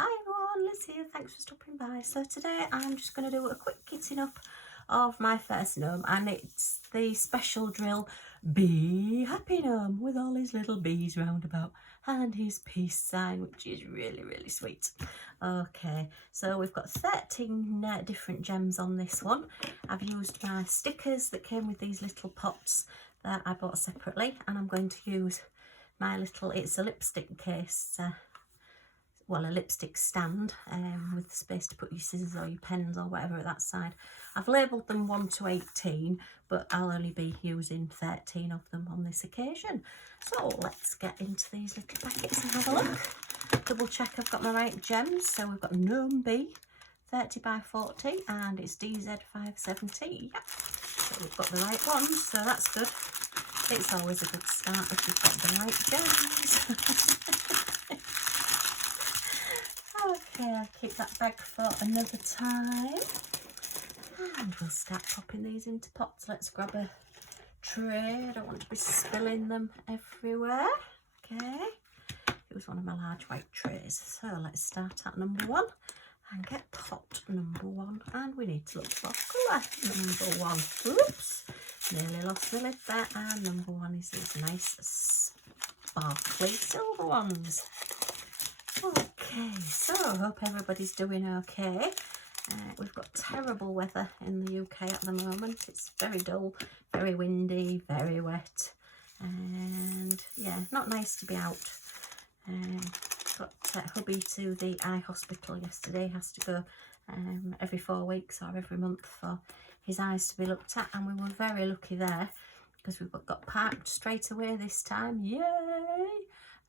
Hi everyone, Liz here, thanks for stopping by. So today I'm just going to do a quick kitting up of my first gnome, and it's the special drill Bee Happy Gnome with all his little bees round about and his peace sign, which is really sweet. Okay, so we've got 13 different gems on this one. I've used my stickers that came with these little pots that I bought separately, and I'm going to use my little, it's a lipstick case, well, a lipstick stand with space to put your scissors or your pens or whatever at that side. I've labelled them 1 to 18, but I'll only be using 13 of them on this occasion. So let's get into these little packets and have a look. Double check I've got my right gems. So we've got Gnome Bee 30 by 40 and it's DZ570. Yep. So we've got the right ones, so that's good. It's always a good start if you've got the right gems. Okay, I'll keep that bag for another time. And we'll start popping these into pots. Let's grab a tray. I don't want to be spilling them everywhere. Okay, use one of my large white trays. So let's start at number 1 and get pot number 1. And we need to look for colour number 1. Oops, nearly lost the lid there. And number 1 is these nice sparkly silver ones. Okay, so hope everybody's doing okay. We've got terrible weather in the UK at the moment. It's very dull, very windy, very wet, and yeah, not nice to be out. Got hubby to the eye hospital yesterday. Has to go every 4 weeks or every month for his eyes to be looked at, and we were very lucky there because we got parked straight away this time. Yay!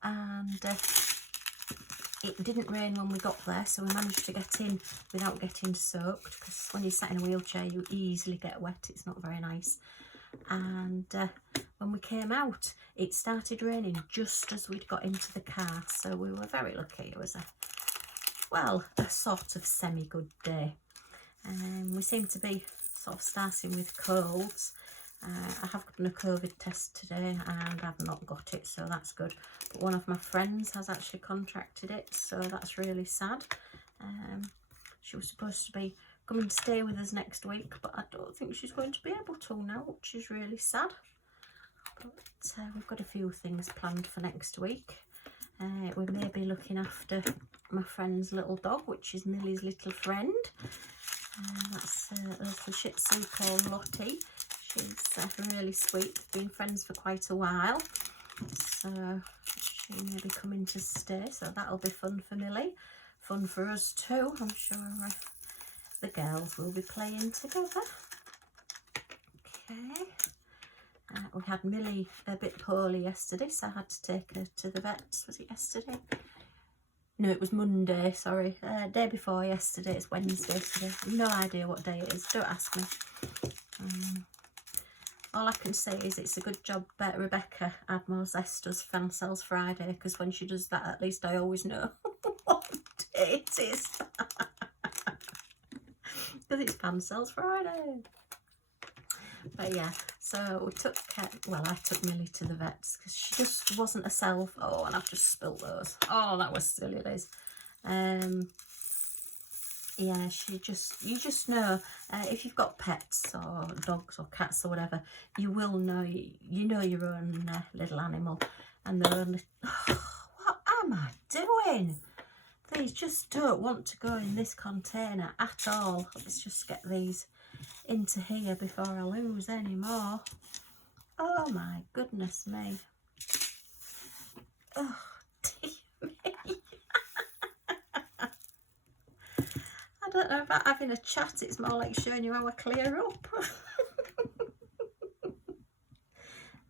And it didn't rain when we got there, so we managed to get in without getting soaked, because when you're sat in a wheelchair you easily get wet. It's not very nice. And when we came out it started raining just as we'd got into the car, so we were very lucky. It was a sort of semi-good day. We seem to be sort of starting with colds. I have gotten a COVID test today and I've not got it, so that's good. But one of my friends has actually contracted it, so that's really sad. She was supposed to be coming to stay with us next week, but I don't think she's going to be able to now, which is really sad. But we've got a few things planned for next week. We may be looking after my friend's little dog, which is Millie's little friend. That's a little Shih Tzu called Lottie. She's really sweet, been friends for quite a while, so she may be coming to stay, so that'll be fun for Millie, fun for us too. I'm sure the girls will be playing together. Okay, we had Millie a bit poorly yesterday, so I had to take her to the vets. Was it yesterday? No, it was Monday, sorry. Day before yesterday. It's Wednesday today. No idea what day it is, don't ask me. All I can say is it's a good job Rebecca Admiral Zest does Fan Sales Friday, because when she does that at least I always know what day it is. Because it's Fan Sales Friday. But yeah, so we took, I took Millie to the vets because she just wasn't herself. Oh, and I've just spilt those. Oh, that was silly, Liz. Yeah, you just know, if you've got pets or dogs or cats or whatever, you will know, you know your own little animal, and their own, what am I doing? These just don't want to go in this container at all. Let's just get these into here before I lose any more. Oh my goodness me. Oh dear me. I don't know about having a chat, it's more like showing you how I clear up.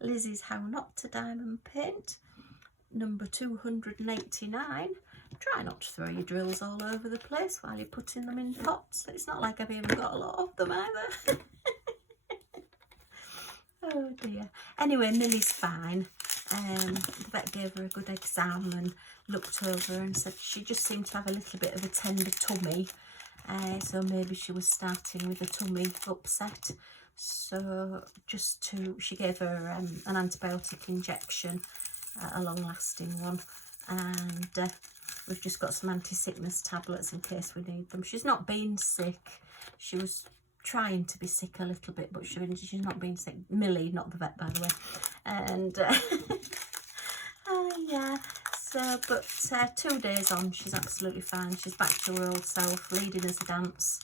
Lizzie's How Not to Diamond Paint, number 289. Try not to throw your drills all over the place while you're putting them in pots. It's not like I've even got a lot of them either. Oh dear. Anyway, Millie's fine. The vet gave her a good exam and looked over her and said she just seemed to have a little bit of a tender tummy. So maybe she was starting with a tummy upset. So she gave her an antibiotic injection, a long-lasting one, and we've just got some anti-sickness tablets in case we need them. She's not been sick. She was trying to be sick a little bit, but she's not been sick. Millie, not the vet, by the way. And yeah, so, but 2 days on, she's absolutely fine. She's back to her old self, leading us a dance,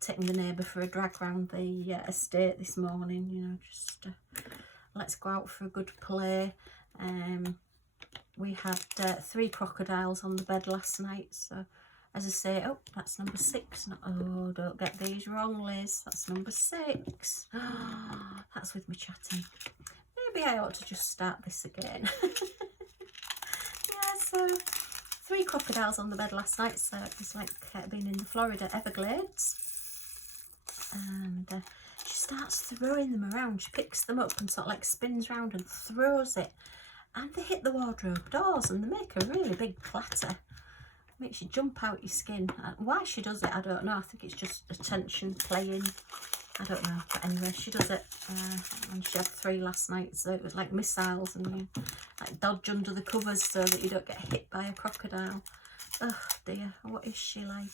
taking the neighbour for a drag round the estate this morning, you know, just let's go out for a good play. We had 3 crocodiles on the bed last night, so as I say, oh, that's number 6. Oh, don't get these wrong, Liz. That's number 6. That's with me chatting. Maybe I ought to just start this again. Yeah, so 3 crocodiles on the bed last night. So it was like being in the Florida Everglades. And she starts throwing them around. She picks them up and sort of like spins round and throws it. And they hit the wardrobe doors and they make a really big clatter. Makes you jump out your skin. Why she does it, I don't know. I think it's just attention playing. I don't know. But anyway, she does it. And she had 3 last night, so it was like missiles, and you like dodge under the covers so that you don't get hit by a crocodile. Oh dear, what is she like?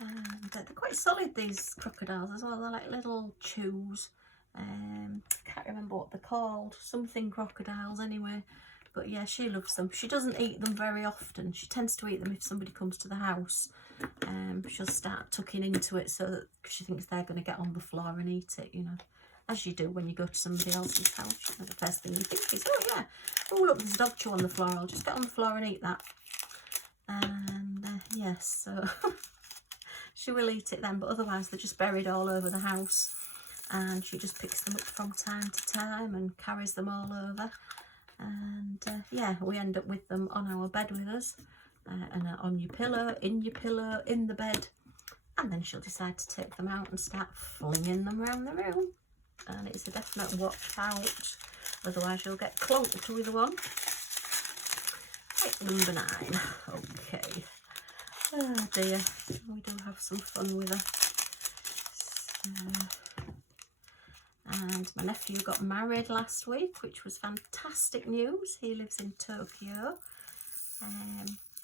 And they're quite solid, these crocodiles as well. They're like little chews. Can't remember what they're called. Something crocodiles anyway. But yeah, she loves them. She doesn't eat them very often. She tends to eat them if somebody comes to the house. She'll start tucking into it so that she thinks they're going to get on the floor and eat it, you know. As you do when you go to somebody else's house. You know, the first thing you think is, oh yeah, oh look, there's a dog chew on the floor. I'll just get on the floor and eat that. And yes, so she will eat it then. But otherwise they're just buried all over the house. And she just picks them up from time to time and carries them all over. And yeah, we end up with them on our bed with us, and on your pillow, in the bed, and then she'll decide to take them out and start flinging them around the room, and it's a definite watch out, otherwise you'll get clonked with one. Right, number 9. Okay. Oh dear, we do have some fun with her. So, and my nephew got married last week, which was fantastic news. He lives in Tokyo.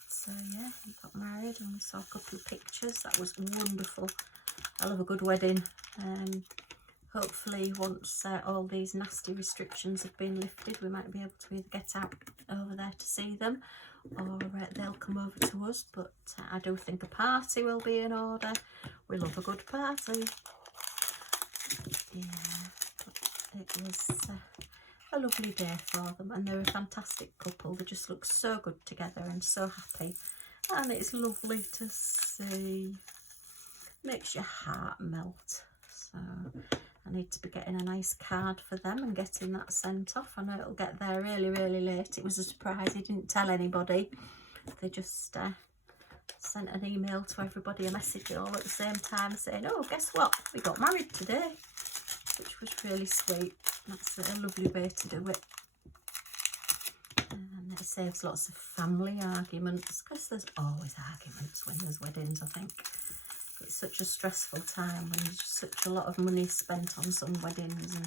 So yeah, he got married and we saw a couple of pictures. That was wonderful. I love a good wedding. Hopefully once all these nasty restrictions have been lifted, we might be able to either get out over there to see them, or they'll come over to us. But I do think a party will be in order. We love a good party. Yeah, it was a lovely day for them, and they're a fantastic couple. They just look so good together and so happy, and it's lovely to see. Makes your heart melt. So I need to be getting a nice card for them and getting that sent off. I know it'll get there really, really late. It was a surprise. He didn't tell anybody. They just sent an email to everybody, a message all at the same time saying, oh, guess what? We got married today. Which was really sweet. That's a lovely way to do it. And it saves lots of family arguments, because there's always arguments when there's weddings, I think. It's such a stressful time when there's such a lot of money spent on some weddings, and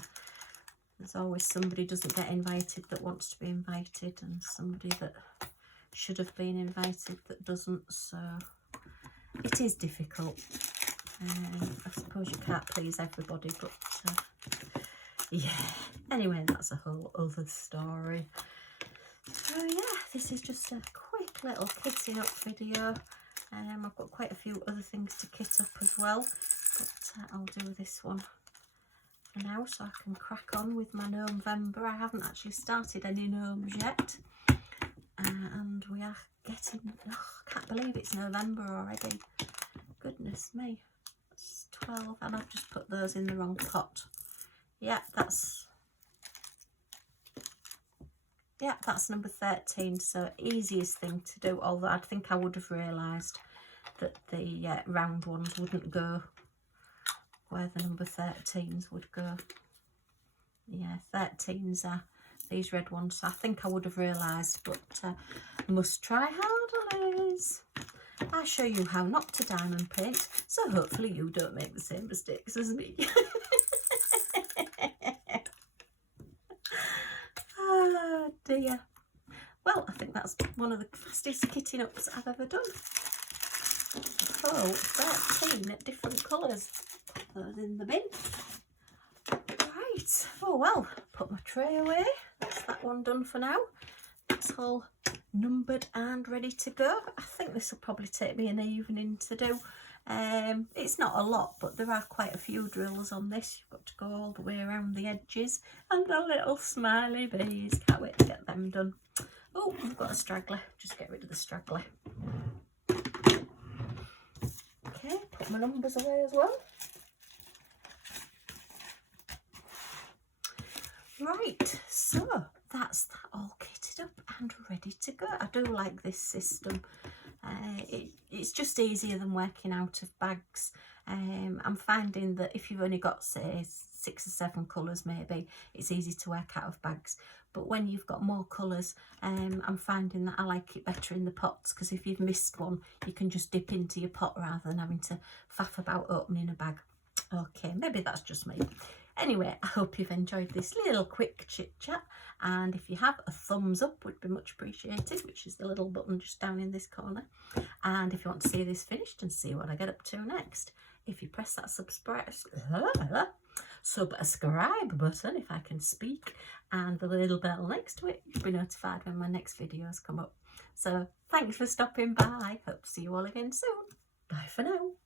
there's always somebody doesn't get invited that wants to be invited, and somebody that should have been invited that doesn't. So it is difficult. I suppose you can't please everybody, but yeah, anyway, that's a whole other story. So yeah, this is just a quick little kitting up video. I've got quite a few other things to kit up as well, but I'll do this one for now so I can crack on with my Gnomevember. I haven't actually started any gnomes yet, and we are getting, oh, I can't believe it's November already. Goodness me. 12, and I've just put those in the wrong pot. Yeah, that's number 13. So easiest thing to do, although I think I would have realised that the round ones wouldn't go where the number 13s would go. Yeah, 13s are these red ones. So I think I would have realised, but must try harder, Liz. I show you how not to diamond paint, so hopefully you don't make the same mistakes as me. Oh dear. well, I think that's one of the fastest kitting ups I've ever done. Oh, 13 different colours. Put those in the bin. Right, oh well, put my tray away. That's that one done for now. It's all numbered and ready to go. I think this will probably take me an evening to do. It's not a lot, but there are quite a few drills on this. You've got to go all the way around the edges, and the little smiley bees. Can't wait to get them done. Oh, I've got a straggler. Just get rid of the straggler. Okay, put my numbers away as well. Right, so that's that all kitted up and ready to go. I do like this system. It's just easier than working out of bags. I'm finding that if you've only got, say, 6 or 7 colours maybe, it's easy to work out of bags. But when you've got more colours, I'm finding that I like it better in the pots, because if you've missed one, you can just dip into your pot rather than having to faff about opening a bag. Okay, maybe that's just me. Anyway, I hope you've enjoyed this little quick chit chat, and if you have, a thumbs up would be much appreciated, which is the little button just down in this corner. And if you want to see this finished and see what I get up to next, if you press that subscribe button, if I can speak, and the little bell next to it, you'll be notified when my next videos come up. So thanks for stopping by. Hope to see you all again soon. Bye for now.